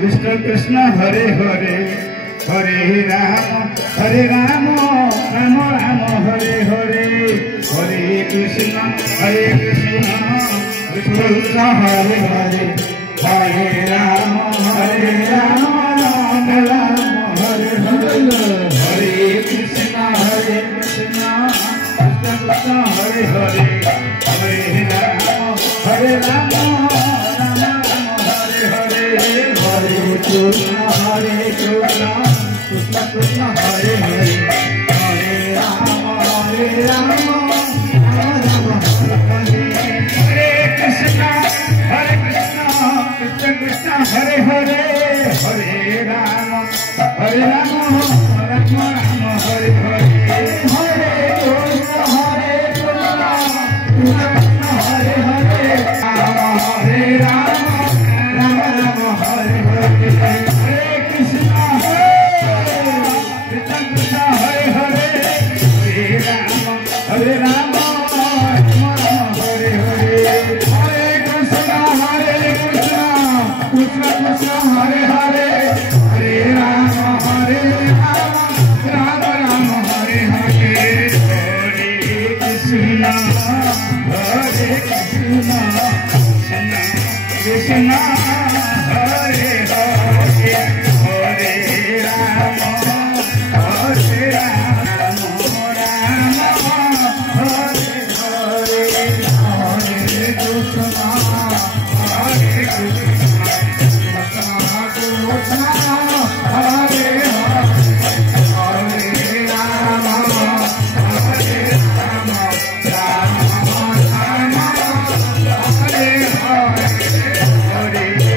कृष्ण कृष्ण हरे हरे हरे राम राम राम हरे हरे हरे कृष्ण कृष्ण कृष्ण हरे हरे हरे राम राम राम हरे हरे हरे कृष्ण कृष्ण कृष्ण हरे हरे हरे राम राम कृष्ण हरे कृष्ण कृष्ण कृष्ण हरे हरे हरे राम राम राम हरे हरे कृष्ण कृष्ण कृष्ण हरे हरे हरे राम राम राम हरे हरे हरे कृष्ण कृष्ण हरे हरे हरे राम राम राम हरे हरे हरे कृष्ण कृष्ण हरे हरे हरे राम राम हरे हरे हरे कृष्ण कृष्ण कृष्ण हरे हरे हरे राम राम राम हरे हरे हरे कृष्ण कृष्ण हरे हरे हरे राम राम हरे हरे हरे कृष्ण हरे हरे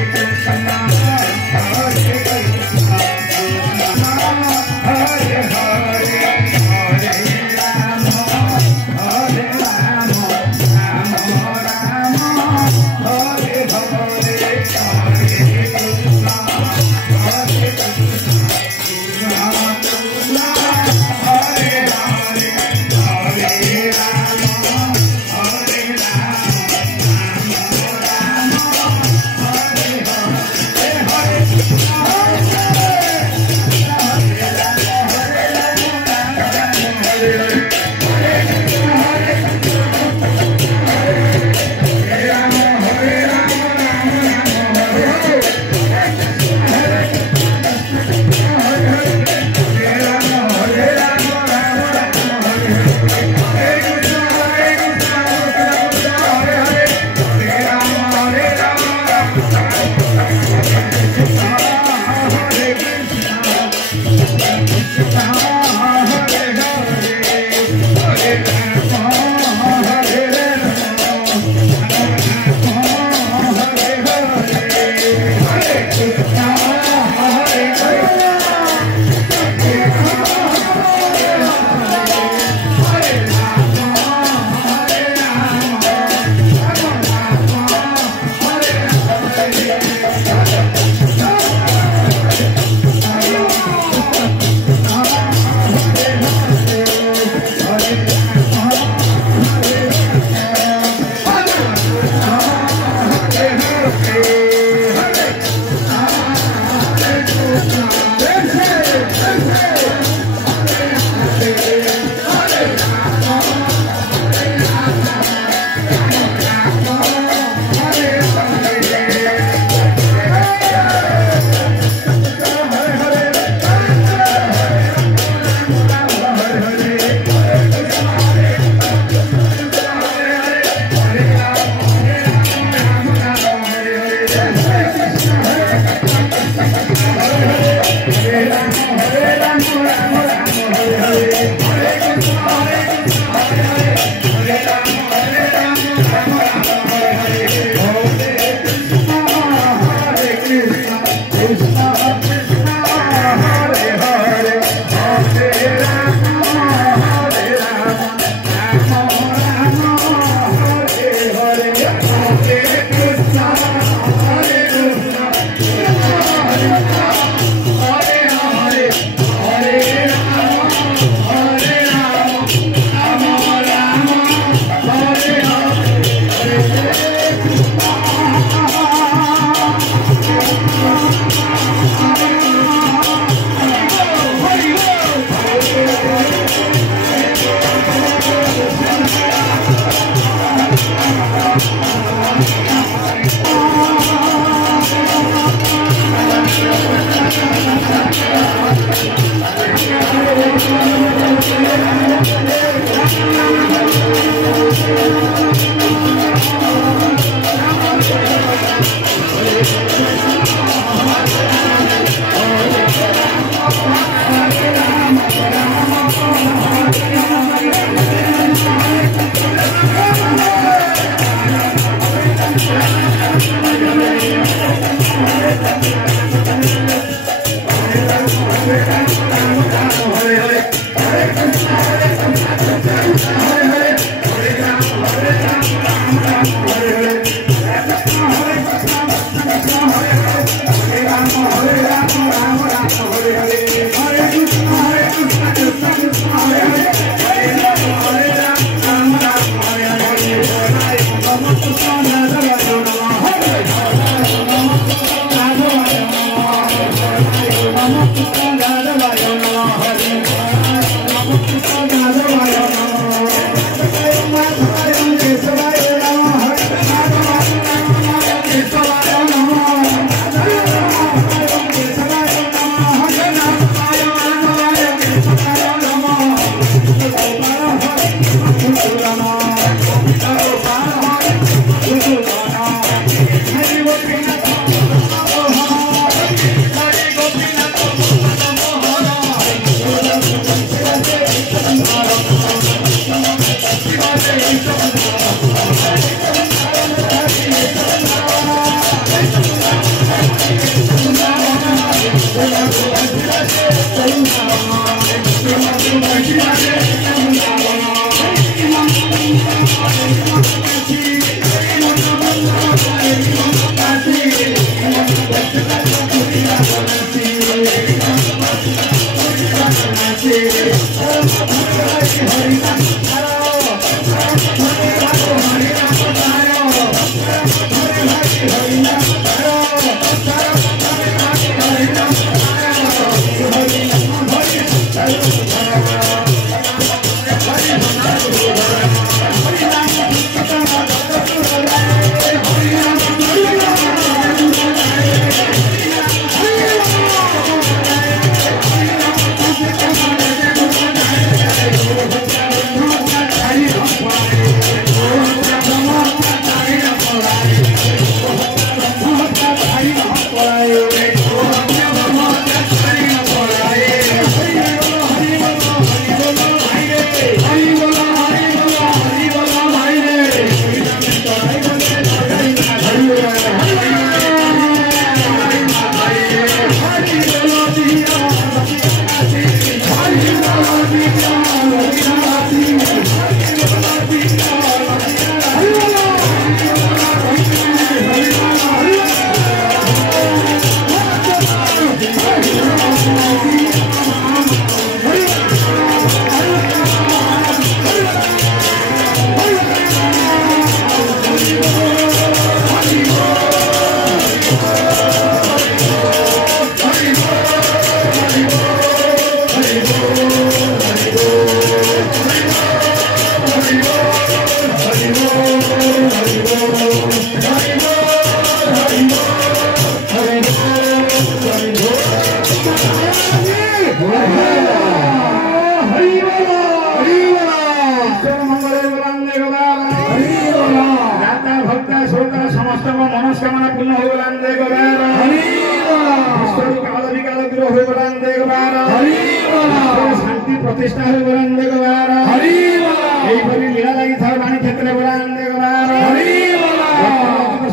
प्रतिष्ठा हो बरंदे गोबार हरि बोला एई परि लीला लागि थार बाणी क्षेत्र बरंदे गोबार हरि बोला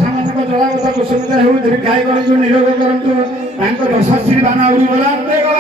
समस्त को जलावत को सुंदर हो दीर्घायु करू निरोग करंतु तांको दशश्री बाण उड़ी बरंदे